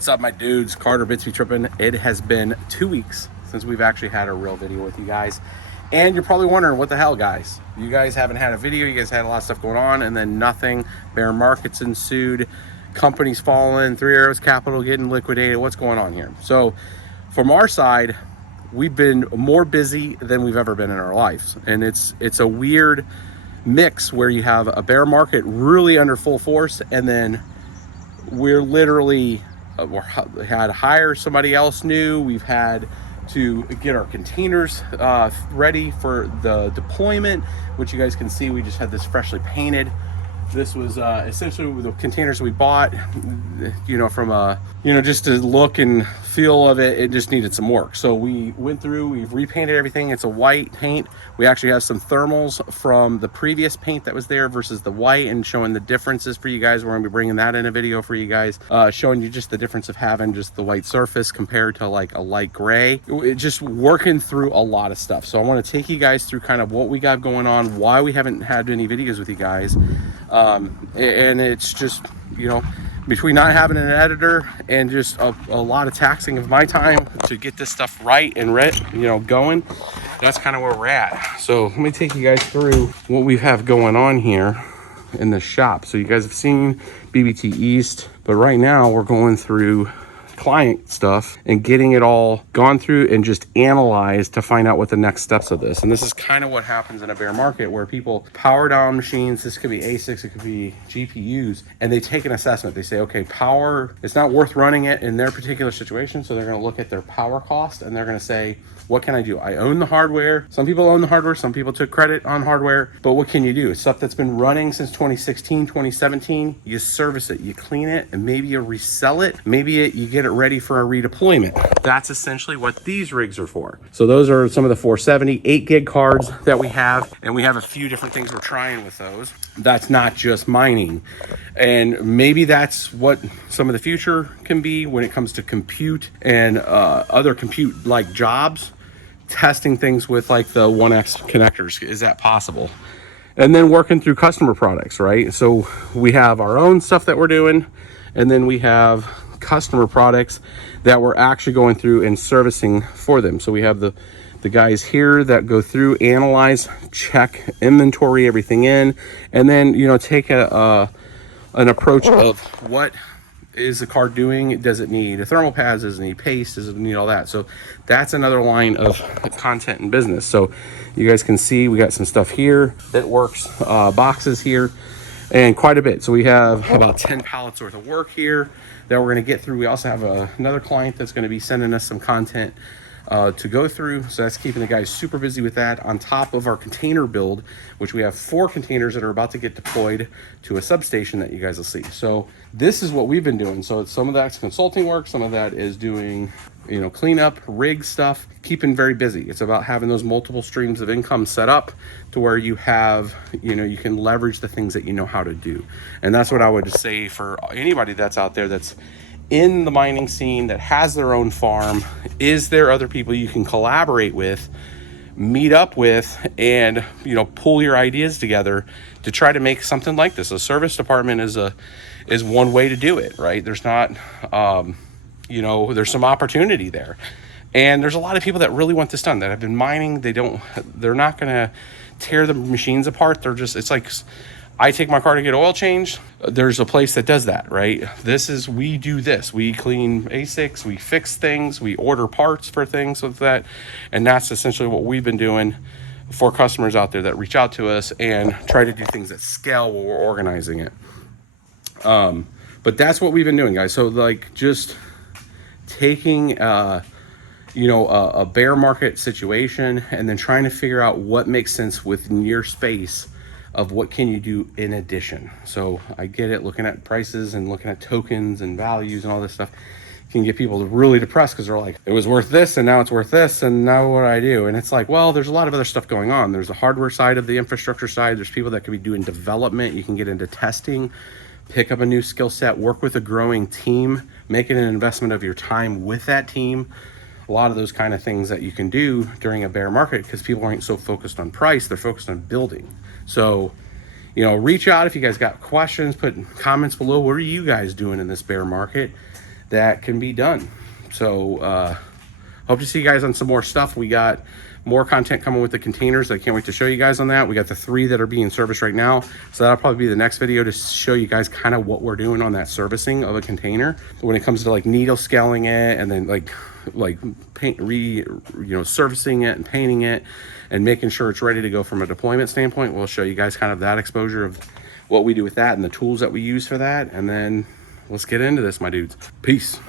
What's up, my dudes? Carter Bits Be Trippin'. It has been 2 weeks since we've actually had a real video with you guys. And you're probably wondering, what the hell, guys? You guys haven't had a video. You guys had a lot of stuff going on, and then nothing. Bear markets ensued. Companies falling. Three Arrows Capital getting liquidated. What's going on here? So from our side, we've been more busy than we've ever been in our lives. And it's a weird mix where you have a bear market really under full force, and then we're literally had to hire somebody else new. We've had to get our containers ready for the deployment, which you guys can see. We just had this freshly painted. This was essentially the containers we bought, from just the look and feel of it. It just needed some work. So we went through, we've repainted everything. It's a white paint. We actually have some thermals from the previous paint that was there versus the white, and showing the differences for you guys. We're gonna be bringing that in a video for you guys, showing you just the difference of having just the white surface compared to like a light gray. Just working through a lot of stuff. So I want to take you guys through kind of what we got going on, why we haven't had any videos with you guys. And it's just, between not having an editor and just a lot of taxing of my time to get this stuff right and going, that's kind of where we're at. So let me take you guys through what we have going on here in the shop. So you guys have seen BBT East, but right now we're going through client stuff and getting it all gone through and just analyzed to find out what the next steps of this. And this is kind of what happens in a bear market, where people power down machines. This could be ASICs, it could be GPUs, and they take an assessment. They say, okay, power, it's not worth running it in their particular situation. So they're going to look at their power cost and they're going to say, what can I do? I own the hardware. Some people own the hardware. Some people took credit on hardware, but what can you do? It's stuff that's been running since 2016, 2017. You service it, you clean it, and maybe you resell it. Maybe you get it ready for a redeployment. That's essentially what these rigs are for. So those are some of the 470, 8 gig cards that we have. And we have a few different things we're trying with those. That's not just mining. And maybe that's what some of the future can be when it comes to compute and other compute like jobs. Testing things with like the 1X connectors. Is that possible? And then working through customer products, right? So we have our own stuff that we're doing, and then we have customer products that we're actually going through and servicing for them. So we have the guys here that go through, analyze, check, inventory everything in, and then take an approach of what is the card doing. Does it need a thermal pads? Does it need paste? Does it need all that? So that's another line of content and business. So you guys can see we got some stuff here that works, boxes here, and quite a bit. So we have about 10 pallets worth of work here that we're going to get through. We also have another client that's going to be sending us some content to go through. So that's keeping the guys super busy with that, on top of our container build, which we have 4 containers that are about to get deployed to a substation that you guys will see. So this is what we've been doing. So some of that's consulting work, some of that is doing cleanup, rig stuff, keeping very busy. It's about having those multiple streams of income set up to where you have, you can leverage the things that you know how to do. And that's what I would say for anybody that's out there that's in the mining scene, that has their own farm. Is there other people you can collaborate with, meet up with, and pull your ideas together to try to make something like this? A service department is one way to do it, right? There's not there's some opportunity there, and there's a lot of people that really want this done, that have been mining. They're not gonna tear the machines apart. It's like, I take my car to get oil changed. There's a place that does that, right? We do this. We clean ASICs, we fix things, we order parts for things with that. And that's essentially what we've been doing for customers out there that reach out to us and try to do things that scale while we're organizing it. But that's what we've been doing, guys. So like, just taking a bear market situation and then trying to figure out what makes sense within your space of what can you do in addition. So I get it, looking at prices and looking at tokens and values and all this stuff can get people really depressed, because they're like, it was worth this and now it's worth this, and now what do I do? And it's like, well, there's a lot of other stuff going on. There's the hardware side of the infrastructure side. There's people that could be doing development. You can get into testing, pick up a new skill set, work with a growing team, making an investment of your time with that team. A lot of those kind of things that you can do during a bear market, because people aren't so focused on price, they're focused on building. So reach out if you guys got questions, put comments below. What are you guys doing in this bear market that can be done. So hope to see you guys on some more stuff. We got more content coming with the containers. I can't wait to show you guys on that. We got the 3 that are being serviced right now. So that'll probably be the next video to show you guys kind of what we're doing on that servicing of a container. When it comes to like needle scaling it and then like paint, servicing it and painting it and making sure it's ready to go from a deployment standpoint. We'll show you guys kind of that exposure of what we do with that and the tools that we use for that. And then let's get into this, my dudes. Peace.